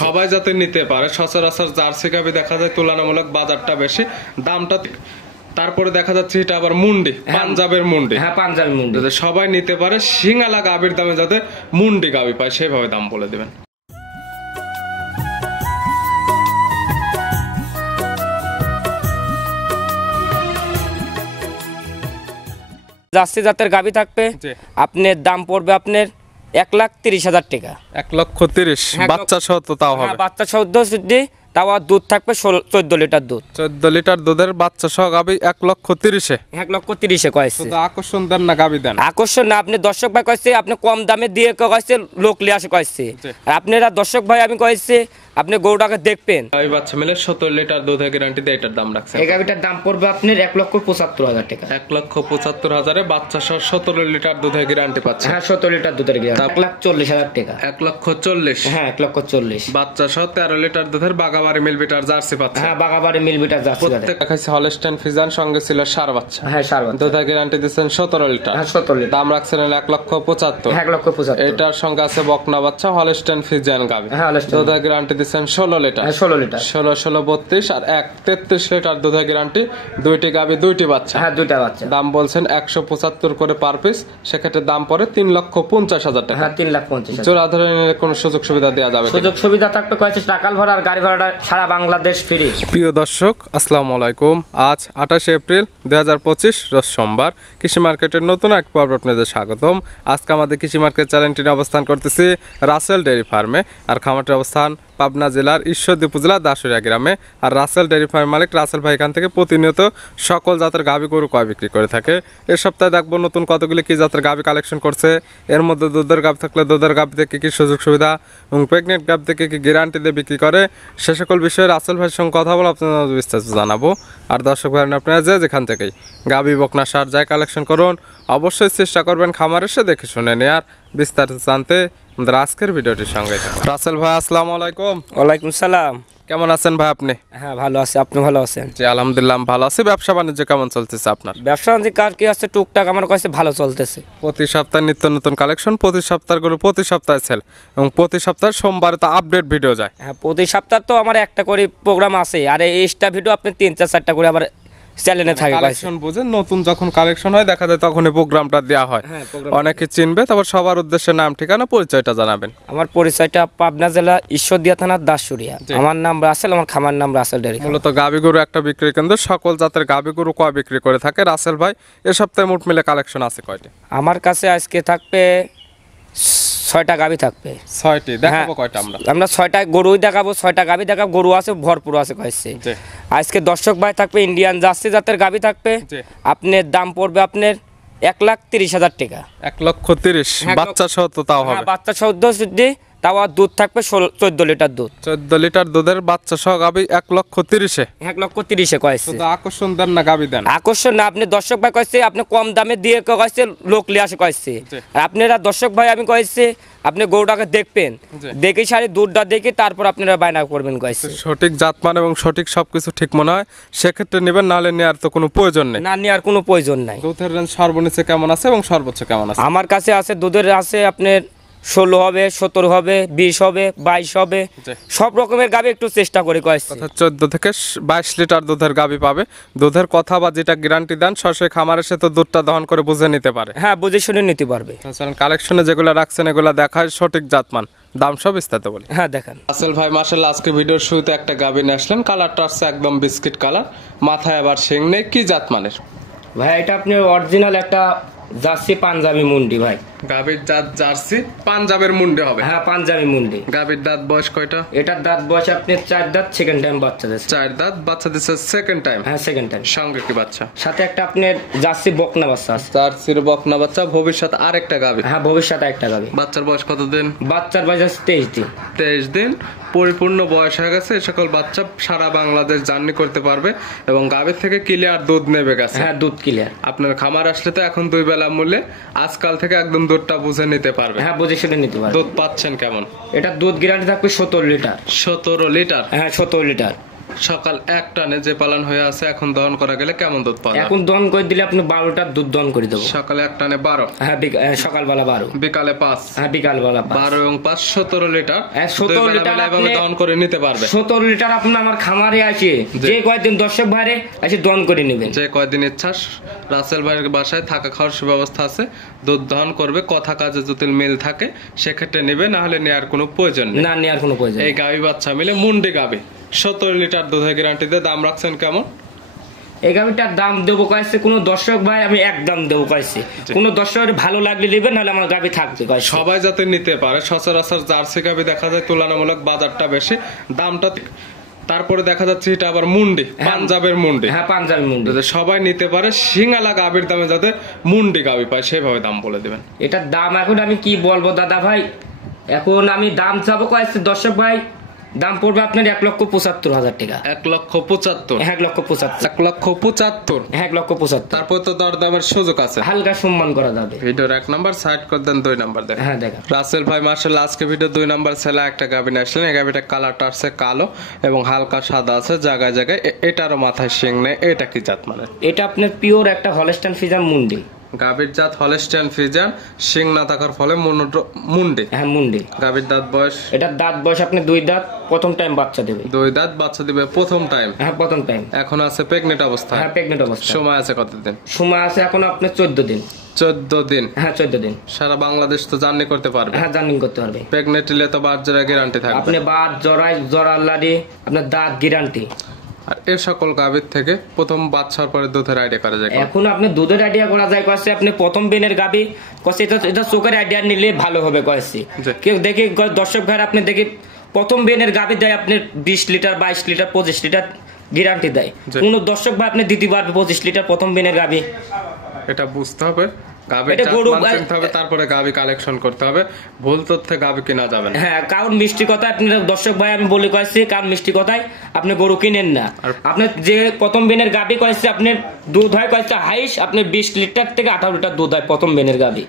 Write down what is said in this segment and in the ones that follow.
সবাই যাতে নিতে পারে। সচরাচর জার্সি গাভী দেখা যায় তুলনামূলক বাজারটা বেশি, দামটা। তারপরে দেখা যাচ্ছে এটা আবার মুন্ডি, পাঞ্জাবের মুন্ডি। হ্যাঁ, পাঞ্জাবের মুন্ডি, যাতে সবাই নিতে পারে। সিঙ্গালা গাভীর দামে যাতে মুন্ডি গাভী পায় সেভাবে দাম বলে দিবেন। জার্সি জাতের গাভী থাকবে, আপনার দাম পড়বে আপনার 1,30,000 টাকা। 1,30,000 বাচ্চা সহ তো তাও হবে? বাচ্চা সহ যদি তাও দুধ থাকবে 14 লিটার দুধ। 14 লিটার দুধের বাচ্চা সহ গাভী 1,30,000। 1,30,000 কয়েছে। আকর্ষণ দেন না গাভী দেন? আকর্ষণ না, আপনি দর্শক ভাই কয়েছে আপনি কম দামে দিয়ে কয়েছে, লোক লিয়ে আসে কয়েছে। আর আপনারা দর্শক ভাই আমি কয়েছে আপনি গরুটাকে দেখবেন। গাভী বাচ্চা মিলে 17 লিটার দুধের গ্যারান্টি দিয়ে এটার দাম রাখছেন। এই গাভীটার দাম পড়বে আপনার 1,75,000 টাকা। 1,75,000 বাচ্চা সহ 17 লিটার দুধের গ্যারান্টি পাচ্ছে। হ্যাঁ, 17 লিটার দুধের গ্যারান্টি। 1,40,000 টাকা। 1,40,000। হ্যাঁ, 1,40,000 বাচ্চা সহ 13 লিটার দুধের বাগাবাড়ি মিল বিটার জার্সি পাচ্ছে। হ্যাঁ, বাগাবাড়ি মিল বিটার জার্সি। প্রত্যেক দেখাইছে হলস্টাইন ফ্রিজিয়ান, সঙ্গে ছিল সার বাচ্চা। হ্যাঁ, সার বাচ্চা। দুধের গ্যারান্টি দিচ্ছেন 17 লিটার। হ্যাঁ, 17 লিটার। দাম রাখছেন 1,75,000। 1,75,000। এটার সঙ্গে আছে বকনা বাচ্চা হলস্টাইন ফ্রিজিয়ান গাভী। হ্যাঁ, দুধের গ্যারান্টি দিচ্ছেন 16 লিটার। 16 লিটার। 16 32 আর 33 লিটার দুধের গ্যারান্টি। দুইটি গাভী দুইটি বাচ্চা। হ্যাঁ, দুইটা বাচ্চা। দাম বলছেন 175 করে পার পিস, সেক্ষেত্রে দাম পড়ে 3,50,000 টাকা। হ্যাঁ, 3,50,000। জোড়া ধরে নিলে কোনো সুযোগ সুবিধা দেওয়া যাবে? সুযোগ সুবিধা থাকবে কয়েছে, টাকাল ভাড়া আর গাড়ি ভাড়াটা সারা বাংলাদেশ ফ্রি। প্রিয় দর্শক আসসালামু আলাইকুম। আজ 28 এপ্রিল 2025 রোজ সোমবার। কৃষি মার্কেটের নতুন এক পর্ব আপনাদের স্বাগতম। আজকে আমাদের কৃষি মার্কেট চ্যানেলটি অবস্থান করতেছি রাসেল ডেয়ারি ফার্মে। আর খামারটির অবস্থান পাবনা জেলার ঈশ্বরদী উপজেলা দাসুরিয়া গ্রামে। আর রাসেল ডেয়ারি ফার্মের মালিক রাসেল ভাই এখান থেকে প্রতিনিয়ত সকল জাতের গাভী গরু কয় বিক্রি করে থাকে। এ সপ্তাহে দেখবো নতুন কতগুলি কি জাতের গাভী কালেকশন করছে। এর মধ্যে দুধের গাভী থাকলে দুধের গাভী থেকে কি সুযোগ সুবিধা এবং প্রেগনেন্ট গাভী থেকে কি গ্যারান্টি দিয়ে বিক্রি করে, সে সকল বিষয়ে রাসেল ভাইয়ের সঙ্গে কথা বলে আপনাদের বিস্তারিত জানাবো। আর দর্শক ভাই আপনারা যেখান থেকেই গাভী বকনা সার যাই কালেকশন করুন, অবশ্যই চেষ্টা করবেন খামার এসে দেখে শুনে নেয়ার। বিস্তারিত জানতে আমাদের আজকের ভিডিওটির সঙ্গে রাসেল ভাই আসসালামু আলাইকুম। ওয়ালাইকুম সালাম। কেমন আছেন ভাই আপনি? হ্যাঁ, ভালো আছি, আপনি ভালো আছেন? জি আলহামদুলিল্লাহ ভালো আছি। ব্যবসা বাণিজ্য কেমন চলতেছে আপনার? ব্যবসা বাণিজ্য কার কি আছে, টুকটাক আমার কাছে ভালো চলতেছে। প্রতি সপ্তাহে নিত্য নতুন কালেকশন, প্রতি সপ্তাহে গরু প্রতি সপ্তাহে সেল, এবং প্রতি সপ্তাহে সোমবারে তো আপডেট ভিডিও যায়। হ্যাঁ, প্রতি সপ্তাহ তো আমার একটা করে প্রোগ্রাম আছে, আর এই এক্সট্রা ভিডিও আপনি 3-4টা করে আবার চ্যানেলে থাকে। কালেকশন বুঝেন, নতুন যখন কালেকশন হয় দেখা যায় তখন এই প্রোগ্রামটা দেওয়া হয়। অনেকে চিনবে, তারপর সবার উদ্দেশ্যে নাম ঠিকানা পরিচয়টা জানাবেন। আমার পরিচয়টা পাবনা জেলা ঈশ্বরদী থানার দাসুরিয়া। আমার নাম রাসেল, আমার খামার নাম রাসেল ডেয়ারি। মূলত গাভী গরু একটা বিক্রি কেন্দ্র, সকল জাতের গাভী গরু কয় বিক্রি করে থাকে রাসেল ভাই। এ সপ্তাহে মোট মিলে কালেকশন আছে কয়টি? আমার কাছে আজকে থাকবে 6টা গাভী থাকবে। 6টি দেখাবো। কয়টা আমরা 6টা গরুই দেখাবো, 6টা গাভী দেখাবো। গরু আছে ভরপুর আছে কয়েছে। আজকে দর্শক ভাই থাকবে ইন্ডিয়ান জার্সি জাতের গাভী থাকবে, আপনার দাম পড়বে আপনার 1,30,000 টাকা। 1,30,000 বাচ্চা সহ তো তাও হবে? বাচ্চা সহ যদি তাও দুধ থাকবে 14 লিটার দুধ। 14 লিটার দুধের বাচ্চা সহ গাভী 1,30,000। 1,30,000 কয়েছে। আকর্ষণ দেন না গাভী দেন? আকর্ষণ না, আপনি দর্শক ভাই কয়েছে আপনি কম দামে দিয়ে কয়েছে, লোক লিয়ে আসে কয়েছে। আর আপনারা দর্শক ভাই আমি কয়েছে আপনি গরুটাকে দেখবেন, দেখে সারি দুধটা দেখে তারপর আপনারা বায়না করবেন কয়েছে। সঠিক জাতমান এবং সঠিক সবকিছু ঠিক মনে হয় সেক্ষেত্রে নেবেন, নাহলে নেওয়ার তো কোনো প্রয়োজন নেই। না, নেওয়ার কোনো প্রয়োজন নাই। দুধের রেঞ্জ সর্বনিচে কেমন আছে এবং সর্বোচ্চ কেমন আছে? আমার কাছে আছে দুধের আছে আপনার 16 হবে, 17 হবে, 20 হবে, 22 হবে, সব রকমের গাভী একটু চেষ্টা করে কয়েছে। 14 থেকে 22 লিটার দুধের গাভী পাবে। দুধের কথা বা যেটা গ্যারান্টি দেন সরাসরি খামার এসে তো দুধটা দহন করে বুঝে নিতে পারে। হ্যাঁ, বুঝে শুনে নিতে পারবে। কালেকশনে যেগুলো রাখছেন এগুলো দেখায় সঠিক জাতমান, দাম সব বিস্তারিত বলি। হ্যাঁ, দেখেন রাসেল ভাই মাশাআল্লাহ আজকে ভিডিওর শুরুতে একটা গাভী নিয়ে আসলেন, কালারটা আছে একদম বিস্কিট কালার, মাথায় আবার শিং নেই। কি জাতমানের ভাই এটা? আপনি অরিজিনাল একটা জার্সি পাঞ্জাবি মুন্ডি ভাই। গাভীর জাত জার্সি পাঞ্জাবের মুন্ডি হবে? হ্যাঁ, পাঞ্জাবি মুন্ডি। গাভীর দাঁত বয়স কয়টা? এটার দাঁত বয়স আপনি 4 দাঁত, সেকেন্ড টাইম বাচ্চা দিচ্ছে। 4 দাঁত বাচ্চা দিচ্ছে সেকেন্ড টাইম? হ্যাঁ, সেকেন্ড টাইম। সঙ্গে কি বাচ্চা? সাথে একটা আপনার জার্সি বকনা বাচ্চা আছে। জার্সির বকনা বাচ্চা, ভবিষ্যৎ আরেকটা গাভী? হ্যাঁ, ভবিষ্যৎ একটা গাভী। বাচ্চার বয়স কত দিন? বাচ্চার বয়স আছে 23 দিন। 23 দিন পরিপূর্ণ বয়স হয়ে গেছে। এই সকল বাচ্চা সারা বাংলাদেশ জার্নি করতে পারবে এবং গাভীর থেকে ক্লিয়ার দুধ নেবে গেছে। হ্যাঁ, দুধ ক্লিয়ার। আপনার খামার আসলে তো এখন 2 বেলা মূল্যে আজকাল থেকে একদম দুধটা বুঝে নিতে পারবে। হ্যাঁ, বুঝে শুনে নিতে পারবে। দুধ পাচ্ছেন কেমন? এটা দুধ গ্যারান্টি থাকবে 17 লিটার। 17 লিটার? হ্যাঁ, 17 লিটার। সকাল 1 টানে যে পালন হয়ে আছে এখন দহন করা গেলে কেমন দুধ পাওয়া যাবে? এখন দহন করে দিলে আপনি 12টার দুধ দহন করে দেবো। সকালে 1 টানে 12, হ্যাঁ সকালবেলা 12, বিকালে 5, হ্যাঁ বিকালবেলা 12 এবং 5 17 লিটার। 17 লিটার এভাবে দহন করে নিতে পারবে। 17 লিটার আপনি আমার খামারে আসে যে কয়দিন দর্শক ভাইরে এসে দহন করে নেবেন। যে কয়দিন ইচ্ছা রাসেল ভাইয়ের বাসায় থাকা খাওয়ার সুব্যবস্থা আছে, দুধ দহন করবে। কথা কাজে যদি মিল থাকে সেক্ষেত্রে নেবে, না হলে নেওয়ার কোনো প্রয়োজন নেই। না নেওয়ার কোনো প্রয়োজন। এই গাভী বাচ্চা মিলে মুন্ডি গাভী 17 লিটার দুধের গ্যারান্টি দিয়ে দাম রাখছেন কেমন? এই গাভিটার দাম দেবো কয়েছে কোনো দর্শক ভাই আমি একদম দেবো কয়েছে, কোনো দর্শকের ভালো লাগলে নেবেন, নাহলে আমার গাভি থাকবে কয়েছে। সবাই যাতে নিতে পারে। সচরাচর জার্সি গাভী দেখা যায় তুলনামূলক বাজারটা বেশি, দামটা। তারপরে দেখা যাচ্ছে এটা আবার মুন্ডি, পাঞ্জাবের মুন্ডি। হ্যাঁ পাঞ্জাবি মুন্ডি, যাতে সবাই নিতে পারে। সিঙ্গালা গাভীর দামে যাতে মুন্ডি গাভী পায় সেভাবে দাম বলে দিবেন। এটার দাম এখন আমি কি বলবো দাদা ভাই, এখন আমি দাম চাবো কয়েছে দর্শক ভাই, দাম পড়বে আপনার 1,75,000 টাকা। 1,75,000, 1,75,000, 1,75,000, 1,75,000। তারপর তো দরদামের সুযোগ আছে, হালকা সম্মান করা যাবে। ভিডিওর 1 নাম্বার সাইড করে দেন, 2 নাম্বার দেখেন। হ্যাঁ দেখা রাসেল ভাই মার্শাল্লাহ আজকে ভিডিও 2 নাম্বার ছেলে একটা গাভী নিয়ে আসলেন। এই গাভীটা কালারটা আছে কালো এবং হালকা সাদা আছে জায়গায় জায়গায়। এটারও মাথায় শিং নেই। এটা কি জাত মানে? এটা আপনার পিওর একটা হলস্টাইন ফ্রিজিয়ান মুন্ডি। গাভীর জাত হলস্টাইন ফ্রিজিয়ান, শিং না থাকার ফলে মুন্ডি। হ্যাঁ মুন্ডি। গাভীর দাঁত বয়স? এটার দাঁত বয়স আপনি 2 দাঁত, প্রথম টাইম বাচ্চা দেবে। 2 দাঁত বাচ্চা দিবে প্রথম টাইম? হ্যাঁ প্রথম টাইম। এখন আছে প্রেগনেন্ট অবস্থা? হ্যাঁ প্রেগনেন্ট অবস্থা। সময় আছে কতদিন? সময় আছে এখন আপনার 14 দিন। 14 দিন? হ্যাঁ 14 দিন। সারা বাংলাদেশ তো জার্নি করতে পারবে? হ্যাঁ জার্নি করতে পারবে। প্রেগনেন্ট হলে তো বাচ্চারা গ্যারান্টি থাকবে? আপনি বাদ জরাল্লাদি আপনার দাঁত গ্যারান্টি। আর এই সকল গাভীর থেকে প্রথম বাচ্চার পরে দুধের আইডিয়া করা যায়? এখন আপনি দুধের আইডিয়া করা যায় কয়েছে, আপনি প্রথম বেনের গাভী কয়েছে এটা চোখের আইডিয়া নিলে ভালো হবে কয়েছে। কেউ দেখে দর্শক ভাই আপনি দেখে প্রথম বেনের গাভী দেয় আপনি 20 লিটার 22 লিটার 25 লিটার গ্যারান্টি দেয়। কোন দর্শক ভাই আপনি দিতে পারবে 25 লিটার প্রথম বেনের গাভী? এটা বুঝতে হবে, তারপরে গাভী কালেকশন করতে হবে। ভুল তথ্যে গাভী কিনা যাবে না। হ্যাঁ কারণ মিষ্টি কথা আপনার দর্শক ভাই আমি বলে কয়েছি, কারণ মিষ্টি কথায় আপনি গরু কিনেন না। আপনার যে প্রথম বেনের গাভী কয়েছে আপনার দুধ হয় কয়েছে হাইস আপনার 20 লিটার থেকে 18 লিটার দুধ হয় প্রথম বেনের গাভী।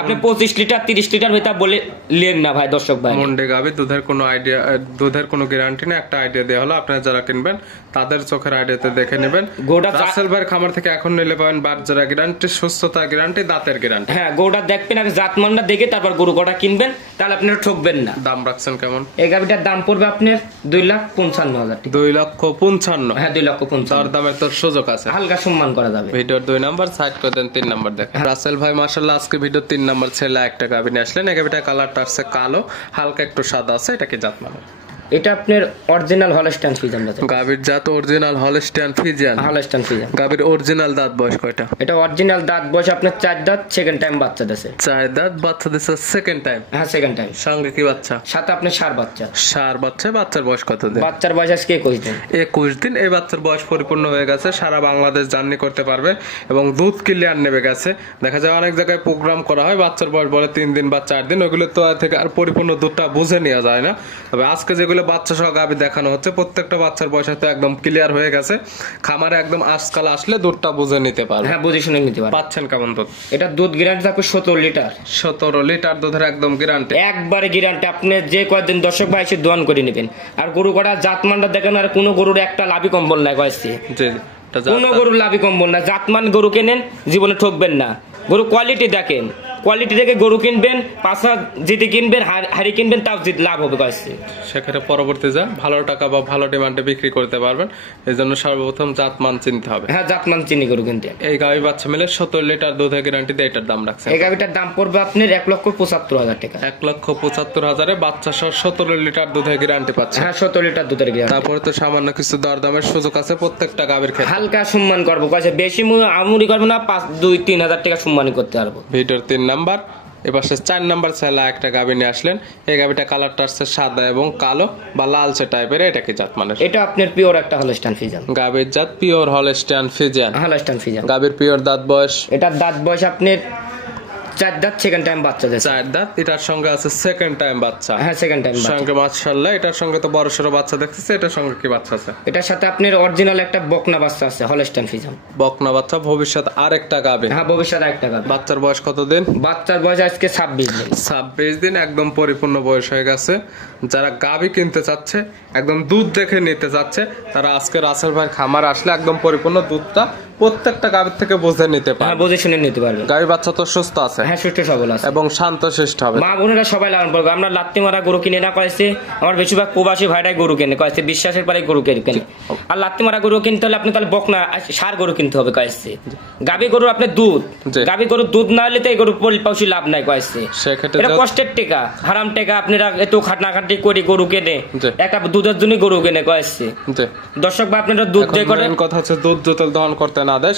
আপনি 25 লিটার 30 লিটার হইতা বলে লেন না ভাই দর্শক ভাই। মুন্ডি গাভী দুধের কোনো আইডিয়া, দুধের কোনো গ্যারান্টি না। একটা আইডিয়া দেওয়া হলো, আপনারা যারা কিনবেন তাদের চোখের আইডিয়াতে দেখে নেবেন। রাসেল ভাইয়ের খামার থেকে এখন নিলে পাবেন বাচ্চারা গ্যারান্টি, সুস্থতা গ্যারান্টি, দাঁতের গ্যারান্টি। হ্যাঁ গরুটা দেখবেন আগে জাতমানটা দেখে তারপর গরু কটা কিনবেন, তাহলে আপনারা ঠকবেন না। দাম রাখছেন কেমন? এই গাভীটার দাম পড়বে আপনার 2,55,000 টাকা। 2,55,000? হ্যাঁ 2,55,000। দামের তো সুযোগ আছে, হালকা সম্মান করা যাবে। ভিডিওর 2 নাম্বার সাইড করে দেন, 3 নাম্বার দেখেন। রাসেল ভাই মাশাআল্লাহ আজকে ভিডিও 3 নাম্বার ছেলে একটা গাভী নিয়ে আসলেন। এই গাভীটা কালারটা আছে কালো, হালকা একটু সাদা আছে। এটা কি জাত মানে? এটা আপনার অরিজিনাল হলস্টাইন ফ্রিজিয়ান জাত। গাভীর জাত original Holstein Friesian? Holstein Friesian. গাভীর অরিজিনাল দাঁত বয়স কয়টা? এটা অরিজিনাল দাঁত বয়স আপনার 4 দাঁত, সেকেন্ড টাইম বাচ্চা দিয়েছে। 4 দাঁত বাচ্চা দিয়েছে সেকেন্ড টাইম? হ্যাঁ সেকেন্ড টাইম। সঙ্গে কি বাচ্চা? সাথে আপনার ষাঁড় বাচ্চা। ষাঁড় বাচ্চা। বাচ্চার বয়স কত দিন? বাচ্চার বয়স আজকে 21 দিন। 21 দিন। এই বাচ্চার বয়স পরিপূর্ণ হয়ে গেছে, সারা বাংলাদেশ জার্নি করতে পারবে এবং দুধ ক্লিয়ার নেবে গেছে। দেখা যায় অনেক জায়গায় প্রোগ্রাম করা হয় বাচ্চার বয়স বলে 3 দিন বা 4 দিন, ওইগুলো তো থেকে আর পরিপূর্ণ দুধটা বুঝে নেওয়া যায় না। তবে আজকে যেগুলো বাচ্চা সহ গাভী দেখানো হচ্ছে প্রত্যেকটা বাচ্চার বয়স তো একদম ক্লিয়ার হয়ে গেছে। খামারে একদম আজকাল আসলে দুধটা বুঝে নিতে পারবে। হ্যাঁ বুঝে শুনে নিতে পারবে। পাচ্ছেন কেমন দুধ? এটা দুধ গ্যারান্টি থাকবে 17 লিটার। 17 লিটার দুধের একদম গ্যারান্টি, একবারে গ্যারান্টি। আপনি যে কয়েকদিন দর্শক ভাই এসে দোয়ান করে নেবেন। আর গরু কটা জাতমানটা দেখেন, আর কোনো গরুর একটা লাভি কম্বল নাই কয়েছে। কোনো গরুর লাভি কম্বল না। জাতমান গরু কেনেন জীবনে ঠকবেন না। গরু কোয়ালিটি দেখেন, কোয়ালিটি দেখে গরু কিনবেন, পাঁচা জিতে কিনবেন, হাড়ি কিনবেন, তাও লাভ হবে কয়েছে। সেক্ষেত্রে পরবর্তী যা ভালো টাকা বা ভালো ডিমান্ডে বিক্রি করতে পারবেন। এই জন্য সর্বপ্রথম জাতমান চিনতে হবে। হ্যাঁ জাতমান চিনি গরু কিনতে। এই গাভী বাচ্চা মিলে 17 লিটার দুধের গ্যারান্টি দিয়ে এটার দাম রাখছে। এই গাভীটার দাম পড়বে আপনার 1,75,000 টাকা। 1,75,000 বাচ্চা সহ 17 লিটার দুধের গ্যারান্টি পাচ্ছে। হ্যাঁ 17 লিটার দুধের গ্যারান্টি। তারপরে তো সামান্য কিছু দরদামের সুযোগ আছে প্রত্যেকটা গাভীর ক্ষেত্রে। হালকা সম্মান করবো কয়েছে, বেশি আমুরি করবো না, 2-3 হাজার টাকা সম্মানই করতে পারবো। ভিডিওর 3 নাম্বার। এবার 4 নাম্বার ছেলে একটা গাভী নিয়ে আসলেন। এই গাভীটা কালারটা আসছে সাদা এবং কালো বা লালচে টাইপের। এটা কি জাত মানে? এটা আপনার পিওর একটা হলস্টাইন ফ্রিজিয়ান। গাভীর জাত pure Holstein Friesian? Holstein Friesian. গাভীর পিওর দাঁত বয়স? এটার দাঁত বয়স আপনার চার দাঁত সেকেন্ড টাইম বাচ্চা দিয়েছে। চার দাঁত, এটার সঙ্গে আছে সেকেন্ড টাইম বাচ্চা। হ্যাঁ সেকেন্ড টাইম সঙ্গে মাশাআল্লাহ, এটার সঙ্গে তো বড় সড়ো বাচ্চা দেখতেছে। এটার সঙ্গে কি বাচ্চা আছে? এটার সাথে আপনার অরিজিনাল একটা বকনা বাচ্চা আছে, হলস্টাইন ফ্রিজিয়ান। বকনা বাচ্চা, ভবিষ্যৎ আরেকটা গাবে। হ্যাঁ ভবিষ্যৎ আরেকটা গাবে। বাচ্চার বয়স কতদিন? বাচ্চার বয়স আজকে 26 দিন। 26 দিন, একদম পরিপূর্ণ বয়স হয়ে গেছে। যারা গাবি কিনতে চাচ্ছে, একদম দুধ দেখে নিতে চাচ্ছে, তারা আজকে রাসেল ভাইয়ের খামার আসলে একদম পরিপূর্ণ দুধটা প্রত্যেকটা গাবির থেকে বুঝে নিতে পারবে। হ্যাঁ বুঝে শুনে নিতে পারবে। গাবি বাচ্চা তো সুস্থ আছে? হ্যাঁ সুস্থ সবল আছে এবং শান্তশিষ্ট হবে। মা বোনেরা সবাই লালন পালন। আমরা লাত্তি মারা গরু কিনে না কয়েছে, আমার বেশিরভাগ প্রবাসী ভাইরাই গরু কেনে কয়েছে, বিশ্বাসের পারে গরু কেনে। আর লাত্তি মারা গরু কিনতে হলে আপনি তাহলে বকনা সার গরু কিনতে হবে কয়েছে। গাবি গরু আপনার দুধ, গাবি গরু দুধ না হলে তো এই গরু পৌষি লাভ নাই কয়েছে। এটা কষ্টের টেকা, হারাম টেকা। আপনারা এত খাটাখাটি করে গরু কেনে, একটা দুধের জন্য গরু কেনে কয়েছে। দর্শক ভাই আপনারা দুধ দিয়ে করেন, কথা হচ্ছে দুধ জোতল দহন করতে না দেয়,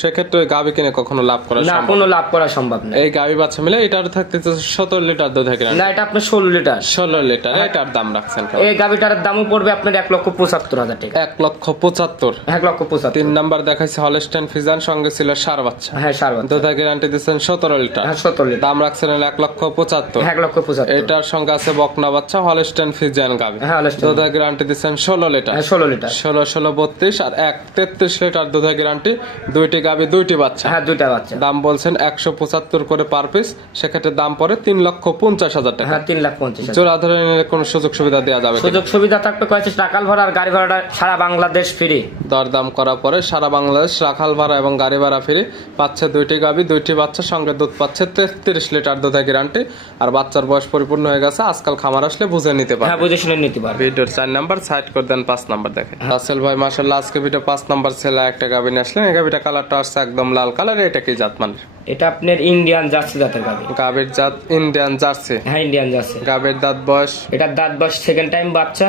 সেক্ষেত্রে গাবি কিনে কখনো লাভ করা না, কোনো লাভ করা সম্ভব না। এই গাবি বাচ্চা মিলে এটার থাকতে 17 লিটার দুধ থাকে না, এটা আপনার 16 লিটার। 16 লিটার। এটার দাম রাখছেন? এই গাবিটার দামও পড়বে আপনার 1,75,000 টাকা। 1,75,000। 1,75,000। 3 নাম্বার দেখাইছে হলস্টাইন ফ্রিজিয়ান, সঙ্গে ছিল সার বাচ্চা। হ্যাঁ সার বাচ্চা। দুধের গ্যারান্টি দিচ্ছেন 17 লিটার। হ্যাঁ 17 লিটার। দাম রাখছেন 1,75,000। 1,75,000। এটার সঙ্গে আছে বকনা বাচ্চা হলস্টাইন ফ্রিজিয়ান গাবি। হ্যাঁ হলস্টাইন। দুধের গ্যারান্টি দিচ্ছেন 16 লিটার। হ্যাঁ 16 লিটার। 16 32 আর 33 লিটার দুধের গ্যারান্টি। দুইটি গাবি, দুইটি বাচ্চা। হ্যাঁ দুইটা বাচ্চা। দাম বলছেন 175 করে পার পিস, সেক্ষেত্রে দাম পড়ে 3,50,000 টাকা। হ্যাঁ 3,50,000। জোড়া ধরে নিলে কোনো সুযোগ সুবিধা দেওয়া যাবে? সুযোগ সুবিধা থাকবে কয়েছে, টাকাল ভাড়া আর গাড়ি ভাড়াটা সারা বাংলাদেশ ফ্রি। দরদাম করার পরে সারা বাংলাদেশ রাখাল ভাড়া এবং গাড়ি ভাড়া ফ্রি পাচ্ছে। দুইটি গাবি, দুইটি বাচ্চা, সঙ্গে দুধ পাচ্ছে 33 লিটার দুধের গ্যারান্টি। আর বাচ্চার বয়স পরিপূর্ণ হয়ে গেছে, আজকাল খামার আসলে বুঝে নিতে পারবে। হ্যাঁ বুঝে শুনে নিতে পারবে। ভিডিওর 4 নাম্বার সাইড করে দেন, 5 নাম্বার দেখেন। রাসেল ভাই মাশাআল্লাহ আজকে ভিডিও 5 নাম্বার ছেলে একটা গাবি নিয়ে আসলেন। এই গাবিটা কালারটা আসছে একদম লাল কালার। এটা কি জাত মানে? এটা আপনার ইন্ডিয়ান জার্সি জাতের গাবি। গাবির জাত ইন্ডিয়ান জার্সি। হ্যাঁ ইন্ডিয়ান জার্সি। গাবির দাঁত বয়স? এটা দাঁত বয়স সেকেন্ড টাইম বাচ্চা।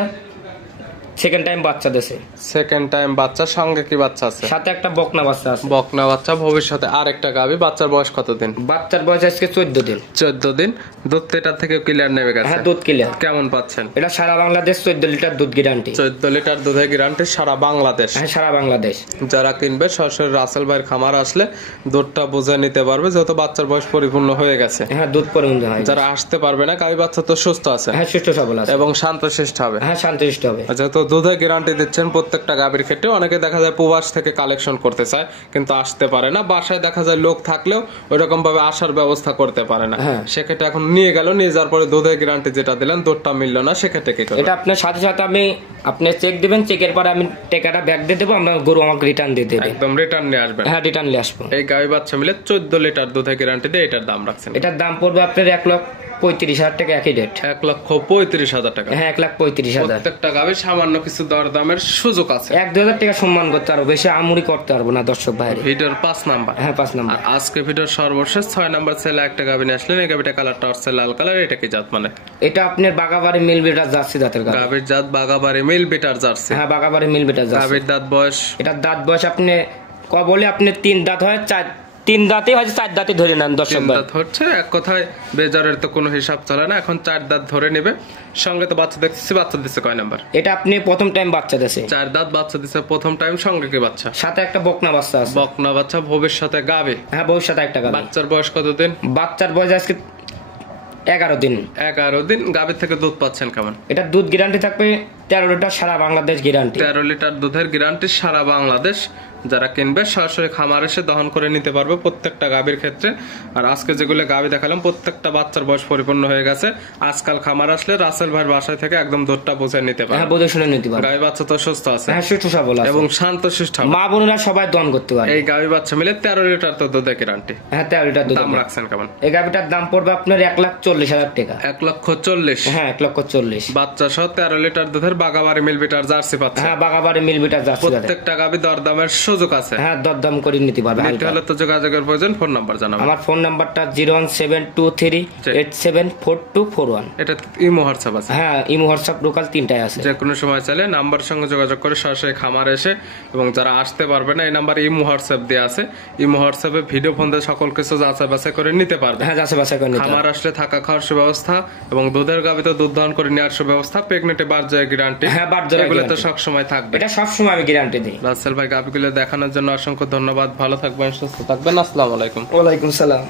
সেকেন্ড টাইম বাচ্চা দেশে। সেকেন্ড টাইম বাচ্চা, সঙ্গে কি বাচ্চা আছে? সাথে একটা বকনা বাচ্চা আছে। বকনা বাচ্চা, ভবিষ্যতে আরেকটা গাবি। বাচ্চার বয়স কতদিন? বাচ্চার বয়স আজকে 14 দিন। 14 দিন। দুধ তো এটার থেকে ক্লিয়ার নেবে গেছে? হ্যাঁ দুধ ক্লিয়ার। কেমন পাচ্ছেন? এটা সারা বাংলাদেশ 14 লিটার দুধ গ্যারান্টি। 14 লিটার দুধের গ্যারান্টি সারা বাংলাদেশ। হ্যাঁ সারা বাংলাদেশ। যারা কিনবে সরাসরি রাসেল ভাইয়ের খামার আসলে দুধটা বুঝে নিতে পারবে, যেহেতু বাচ্চার বয়স পরিপূর্ণ হয়ে গেছে। হ্যাঁ দুধ পরিপূর্ণ হয়। যারা আসতে পারবে না, গাবি বাচ্চা তো সুস্থ আছে? হ্যাঁ সুস্থ সবল আছে এবং শান্তশিষ্ট হবে। হ্যাঁ শান্তশিষ্ট হবে। যেহেতু দুধের গ্যারান্টি দিচ্ছেন প্রত্যেকটা গাবির ক্ষেত্রে, অনেকে দেখা যায় প্রবাস থেকে কালেকশন করতে চায় কিন্তু আসতে পারে না। বাসায় দেখা যায় লোক থাকলেও ওইরকম ভাবে আসার ব্যবস্থা করতে পারে না। সেক্ষেত্রে এখন নিয়ে গেল, নিয়ে যাওয়ার পরে দুধের গ্যারান্টি যেটা দিলেন দুধটা মিললো না, সেক্ষেত্রে কি করবেন? এটা আপনার সাথে সাথে আমি আপনি চেক দিবেন, চেকের পরে আমি টাকাটা ব্যাক দিয়ে দেবো, আমরা গরু আমাকে রিটার্ন দিয়ে দেবে। একদম রিটার্ন নিয়ে আসবেন? হ্যাঁ রিটার্ন নিয়ে আসবো। এই গাবি বাচ্চা মিলে 14 লিটার দুধের গ্যারান্টি দিয়ে এটার দাম রাখছেন? এটার দাম পড়বে আপনার 1,35,000 টাকা। একই রেট। 1,35,000 টাকা। হ্যাঁ 1,35,000। প্রত্যেকটা গাবি সামান্য কিছু দরদামের সুযোগ আছে। 1-2,000 টাকা সম্মান করতে পারবো, বেশি আমুরি করতে পারবো না দর্শক ভাই। ভিডিওর 5 নাম্বার। হ্যাঁ 5 নাম্বার। আজকে ভিডিওর সর্বশেষ 6 নাম্বার ছেলে একটা গাবি নিয়ে আসলেন। এই গাবিটা কালারটা হচ্ছে লাল কালার। এটা কি জাত মানে? এটা আপনার বাগাবাড়ি মিল বিটার জার্সি জাতের গাবি। গাবির জাত বাগাবাড়ি মিল বিটার জার্সি। হ্যাঁ বাগাবাড়ি মিল বিটার জার্সি। গাবির দাঁত বয়স? এটার দাঁত বয়স আপনি বলে আপনি 3 দাঁত হয়, 3 দাঁতে হয়, 4 দাঁতে ধরে নেন দর্শক ভাই। 3 দাঁত হচ্ছে, এক কথায় বেজারের তো কোনো হিসাব চলে না। এখন 4 দাঁত ধরে নেবে। সঙ্গে তো বাচ্চা দেখতেছি, বাচ্চা দিচ্ছে কয় নাম্বার? এটা আপনি প্রথম টাইম বাচ্চা দিছে। 4 দাঁত বাচ্চা দিচ্ছে প্রথম টাইম। সঙ্গে কি বাচ্চা? সাথে একটা বকনা বাচ্চা আছে। বকনা বাচ্চা, ভবিষ্যতে গাবি। হ্যাঁ ভবিষ্যতে একটা গাবি। বাচ্চার বয়স কতদিন? বাচ্চার বয়স আজকে 11 দিন। 11 দিন। গাবির থেকে দুধ পাচ্ছেন কেমন? এটা দুধ গ্যারান্টি থাকবে 13 লিটার সারা বাংলাদেশ গ্যারান্টি। 13 লিটার দুধের গ্যারান্টি সারা বাংলাদেশ। যারা কিনবে সরাসরি খামার এসে দহন করে নিতে পারবে প্রত্যেকটা গাবির ক্ষেত্রে। আর আজকে যেগুলো গাবি দেখালাম প্রত্যেকটা বাচ্চার বয়স পরিপূর্ণ হয়ে গেছে। আজকাল খামার আসলে রাসেল ভাইয়ের বাসায় থেকে একদম দুধটা বুঝে নিতে পারবে। হ্যাঁ বুঝে শুনে নিতে পারবে। গাবি বাচ্চা তো সুস্থ আছে? হ্যাঁ সুস্থ সবল আছে এবং শান্তশিষ্ট। মা বোনেরা সবাই দহন করতে পারে। এই গাবি বাচ্চা মিলে 13 লিটার তো দুধের গ্যারান্টি। হ্যাঁ 13 লিটার দুধ। দাম রাখছেন কেমন? এই গাবিটার দাম পড়বে আপনার 1,40,000 টাকা। 1,40,000? হ্যাঁ 1,40,000। বাচ্চা সহ 13 লিটার দুধের বাগাবাড়ি মিল বিটার জার্সি পাচ্ছে? হ্যাঁ বাগাবাড়ি মিল বিটার জার্সি। প্রত্যেকটা গাবি দরদামের সুযোগ আছে? হ্যাঁ দরদাম করে নিতে পারবে। নিতে হলে তো যোগাযোগের প্রয়োজন। ফোন নাম্বার জানাবেন? আমার ফোন নাম্বারটা 01723874241। এটা ইমো হোয়াটসঅ্যাপ আছে? হ্যাঁ ইমো হোয়াটসঅ্যাপ লোকাল 3টাই আছে। যে কোনো সময় চাইলে নাম্বার সঙ্গে যোগাযোগ করে সরাসরি খামার এসে, এবং যারা আসতে পারবে না এই নাম্বারে ইমো হোয়াটসঅ্যাপ দেওয়া আছে, ইমো হোয়াটসঅ্যাপে ভিডিও ফোন দিয়ে সকল কিছু যাচাই বাছাই করে নিতে পারবে। হ্যাঁ যাচাই বাছাই করে নিতে পারবে। খামার আসলে থাকা খাওয়ার সুব্যবস্থা এবং দুধের গাবিতে দুধ দহন করে নেওয়ার সুব্যবস্থা, প্রেগনেন্টে বার যায় গ্যারান্টি। হ্যাঁ বার যায় এগুলো তো সব সময় থাকবে। এটা সব সময় আমি গ্যারান্টি দিই। রাসেল ভাই গাবিগুলো দেখানোর জন্য অসংখ্য ধন্যবাদ। ভালো থাকবেন, সুস্থ থাকবেন। আসসালামু আলাইকুম। ওয়ালাইকুম সালাম।